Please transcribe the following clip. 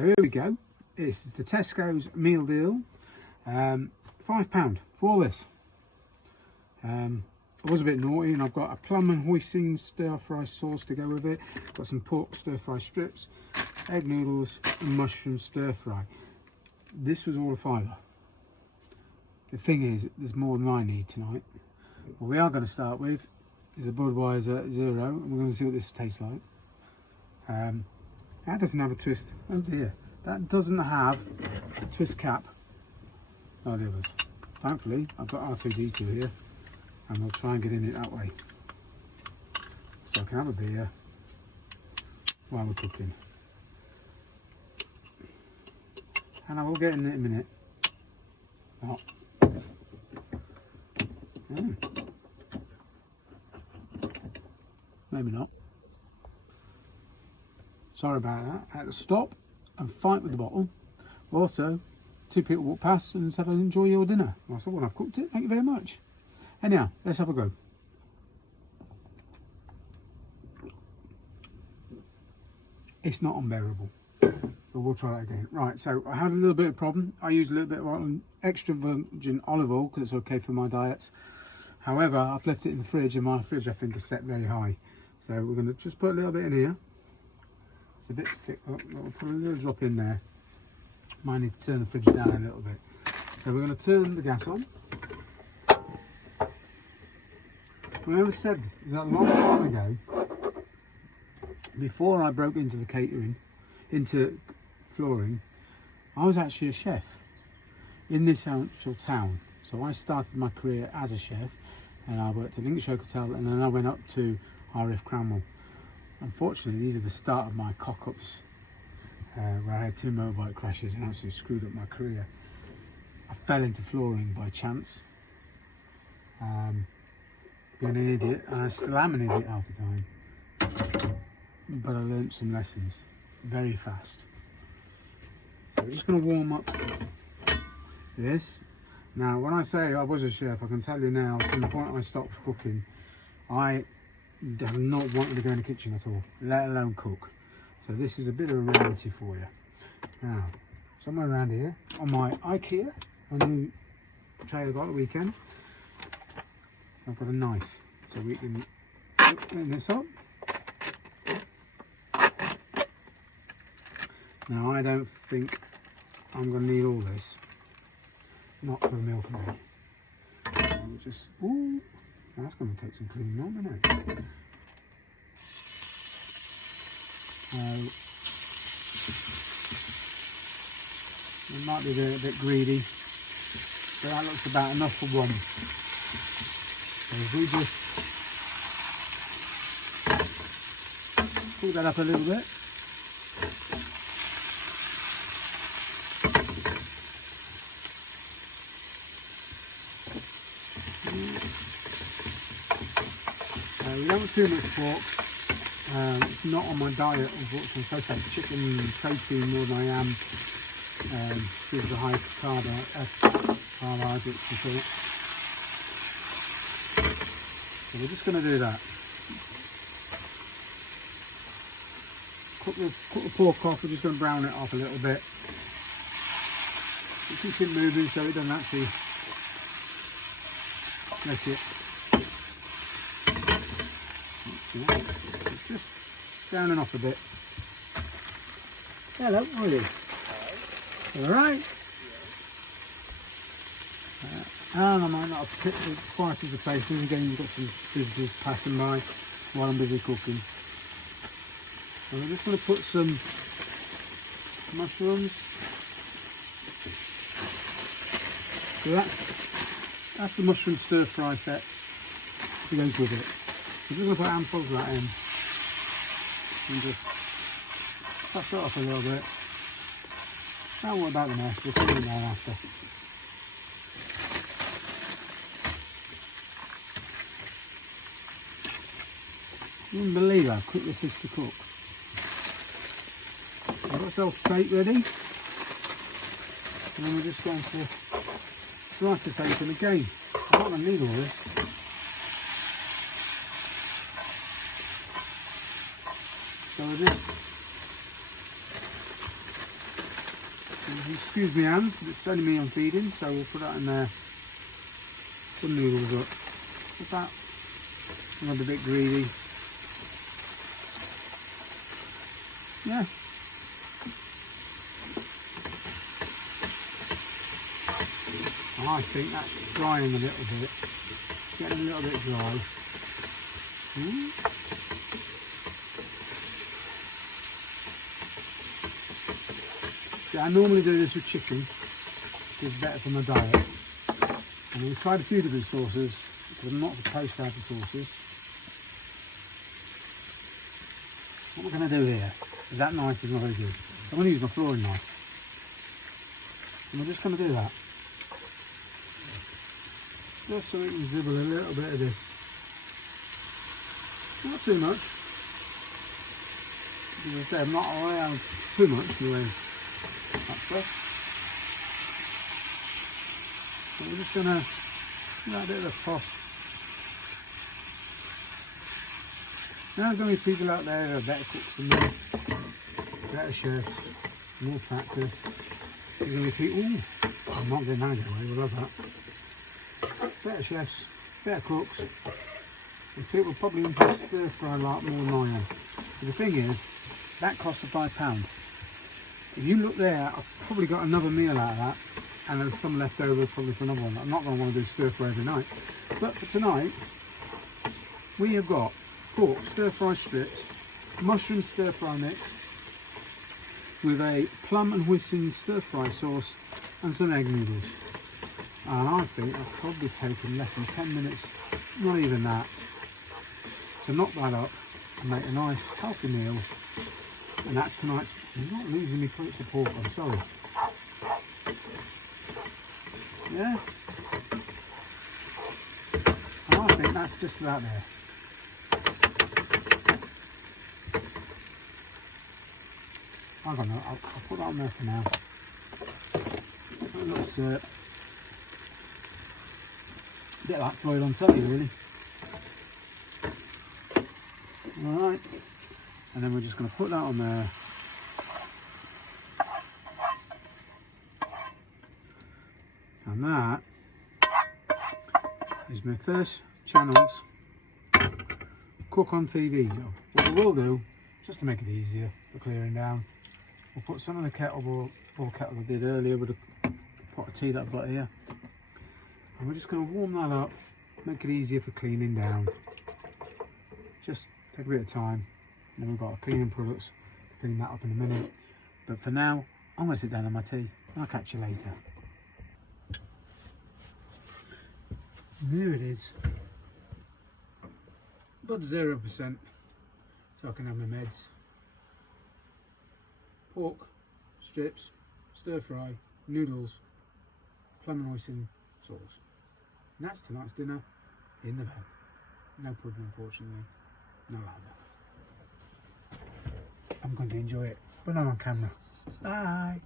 So here we go. This is the Tesco's meal deal. £5 for all this. I was a bit naughty and I've got a plum and hoisin stir fry sauce to go with it. Got some pork stir fry strips, egg noodles and mushroom stir fry. This was all a £5. The thing is, there's more than I need tonight. What we are going to start with is a Budweiser Zero, and we're going to see what this tastes like. That doesn't have a twist. Oh dear, that doesn't have a twist cap. Oh, the others. Thankfully, I've got R2D2 here, and we'll try and get in it that way. So I can have a beer while we're cooking. And I will get in it in a minute. Oh. Maybe not. Sorry about that. I had to stop and fight with the bottle. Also, two people walked past and said, enjoy your dinner. I said, well, I've cooked it. Thank you very much. Anyhow, let's have a go. It's not unbearable. So we'll try that again. Right, so I had a little bit of problem. I use a little bit of extra virgin olive oil because it's okay for my diet. However, I've left it in the fridge, and my fridge I think is set very high. So we're going to just put a little bit in here. It's a bit thick. Oh, we'll put a little drop in there. Might need to turn the fridge down a little bit. So we're going to turn the gas on. I ever said, it was a long time ago, before I broke into the catering, into flooring, I was actually a chef in this actual town. So I started my career as a chef, and I worked at English Oak Hotel, and then I went up to RF Cranwell. Unfortunately, these are the start of my cock-ups, where I had 2 motorbike crashes and actually screwed up my career. I fell into flooring by chance, being an idiot, and I still am an idiot half the time. But I learnt some lessons very fast. So we're just going to warm up this. Now, when I say I was a chef, I can tell you now, from the point I stopped cooking, I have not wanted to go in the kitchen at all, let alone cook. So this is a bit of a rarity for you. Now, somewhere around here, on my IKEA, a new tray I got at the weekend, I've got a knife. So we can clean this up. Now, I don't think I'm going to need all this. Not for a meal for me. We'll just, ooh, that's going to take some cleaning on, isn't it? It might be a bit greedy, but that looks about enough for one. So if we just pull that up a little bit. We don't have too much pork. It's not on my diet, unfortunately. I'm supposed to have chicken and protein more than I am due to the high carbohydrates and salt. So we're just going to do that. Cook the pork off. We're just going to brown it off a little bit. Keep it moving so it doesn't actually mess it. It's just browning off a bit. Hello, how are you? Alright? And I might not have picked the quite as the places. Again, you've got some visitors passing by while I'm busy cooking. And we're just going to put some mushrooms. So that's the mushroom stir fry set to go with it. I'm just going to put handfuls of that in and just touch it off a little bit. Don't worry about the mess, we'll clean it down after. You wouldn't believe how quick this is to cook. I've got ourselves steak ready, and then we're just going to slice this open again. I'm not going to need all this. So Excuse me hands, but it's only me I'm feeding, so we'll put that in there. Some noodles up. Put that. Another bit greedy. Yeah. I think that's drying a little bit. Getting a little bit dry. Yeah, I normally do this with chicken. It's better for my diet. And we've tried a few different sauces, because I'm not supposed to have the sauces. What we're going to do here is that knife is not very good. I'm going to use my flooring knife. And we're just going to do that. Just so we can dribble a little bit of this. Not too much. As I said, I'm not allowed too much anyway. That stuff. So we're just going to give that a bit of a toss. Now there's going to be people out there who are better cooks than me, better chefs, more practice. There's going to be people, I'm not getting that away, we love that. Better chefs, better cooks, and people probably into stir fry a lot more than I am. But the thing is, that cost £5. If you look there, I've probably got another meal out of that, and there's some left over probably for another one. I'm not going to want to do stir fry every night, but for tonight, we have got pork stir fry strips, mushroom stir fry mix, with a plum and whiting stir fry sauce, and some egg noodles. And I think that's probably taken less than 10 minutes, not even that, to knock that up and make a nice healthy meal. And that's tonight's. I'm not losing me plates of pork, I'm sorry. Yeah. And I think that's just about there. I don't know, I'll put that on there for now. A little syrup. A bit like Floyd on telly, really. Alright. And then we're just going to put that on there. And that is my first channel's cook on TV job. What we will do, just to make it easier for clearing down, we'll put some of the kettle kettle I did earlier with a pot of tea that I've got here. And we're just going to warm that up, make it easier for cleaning down. Just take a bit of time. And then we've got our cleaning products, clean that up in a minute. But for now, I'm going to sit down on my tea, and I'll catch you later. And here it is. About 0%, so I can have my meds. Pork, strips, stir fry, noodles, plum and hoisin sauce. And that's tonight's dinner in the van. No pudding, unfortunately. No ladder. I'm going to enjoy it, but not on camera. Bye.